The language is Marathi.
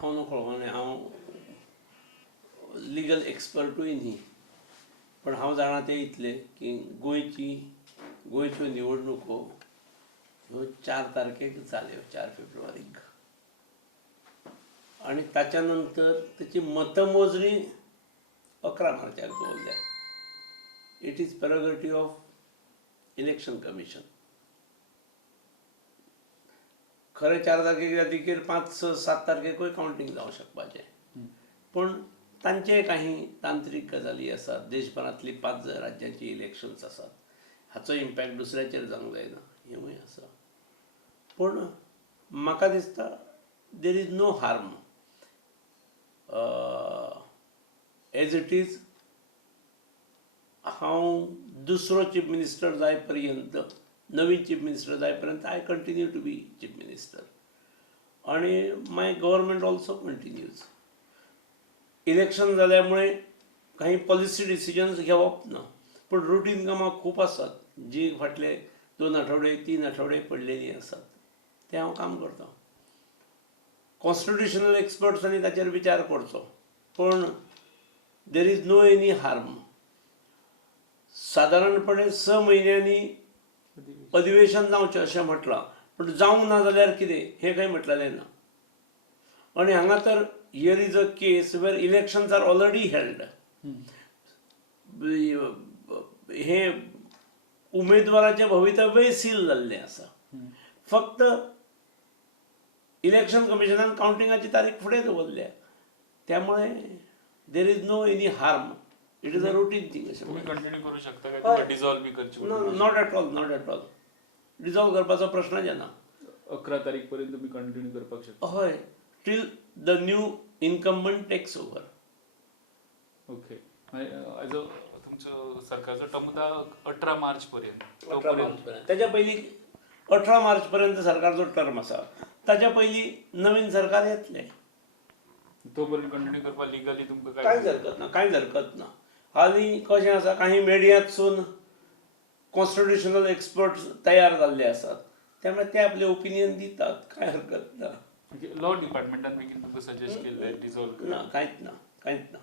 हांव नकळो हांव लिगल एक्सपर्टूय न्ही, पण हांव जाणा तें इतलें की गोंयच्यो निवडणुको ह्यो 4 तारखेक जाल्यो, 4 फेब्रुवारीक, आनी ताच्या नंतर ताची मतमोजणी 11 मार्चाक दवरल्या. It is prerogative of election commission. खरें 4 तारखेक जातकीर 5, 6, 7 तारखेकूय कावंटींग जावंक शकपाचें, पण तांचे काही तांत्रीक गजाली आसात. देशभरांतली 5 राज्यांची इलेक्शन्स आसात, हाचो इम्पॅक्ट दुसऱ्याचेर जावंक जायना, हेवूय आसा. पण म्हाका दिसता there is no harm as it is. हांव दुसरो चीफ मिनिस्टर जाय पर्यंत, नवीन चीफ मिनिस्टर जाय पर्यंत I continue to be chief minister, आणि my government also continues. Election जाल्यामुळे काही पॉलिसी डिसिजन्स घेवप ना, पण रुटीन कामां खूब आसात जी फाटले 2 आठवडे 3 आठवडे पडलेली आसात, ते हांव काम करतां. कॉन्स्टिट्युशनल एक्सपर्ट्सांनी ताचेर विचार करचो, पण there is no any harm. सादारणपणे 6 म्हयन्यांनी अधिवेशन जावचें अशें म्हटलां, पण जावंक ना जाल्यार कितें हें कांय म्हटलेलें ना. आणि हांगा तर here is a case where elections are already held. हे उमेदवाराचें भवितव्यय सील जाल्लें आसा. फक्त इलेक्शन कमिशनान कावंटिंगाची तारीख फुडें दवरल्या, त्यामुळे there is no any harm. It is a routine thing. तुम्ही कंटिन्यू करू शकता का, डिसॉल्व बी करची? Not at all, not at all. Dissolve करपाचो प्रश्नच येना. 11 तारीख पर्यंत तुम्ही कंटिन्यू करपाक शकता. हय, till the new incumbent takes over. Okay. तुमचं सरकारचा टर्म 18 मार्च पर्यंत. त्याच्या पयलीं 18 मार्च पर्यंत सरकारचो टर्म आसा. ताच्या पयलीं नवीन सरकार येतलें. तोपर्यंत कंटिन्यू करपाक लिगली तुमकां कांयच हरकत ना, कांयच हरकत ना. हालीं कशें आसा, काही मिडियांतसून कॉन्स्टिट्युशनल एक्सपर्ट्स तयार जाल्ले आसात, त्यामुळे ते आपले ओपिनियन दितात, कांय हरकत ना. लॉ डिपार्टमेंटान बेगीन तुमकां सजेस्ट केल्लें डिसॉल्व ना, कांयच ना, कांयच ना.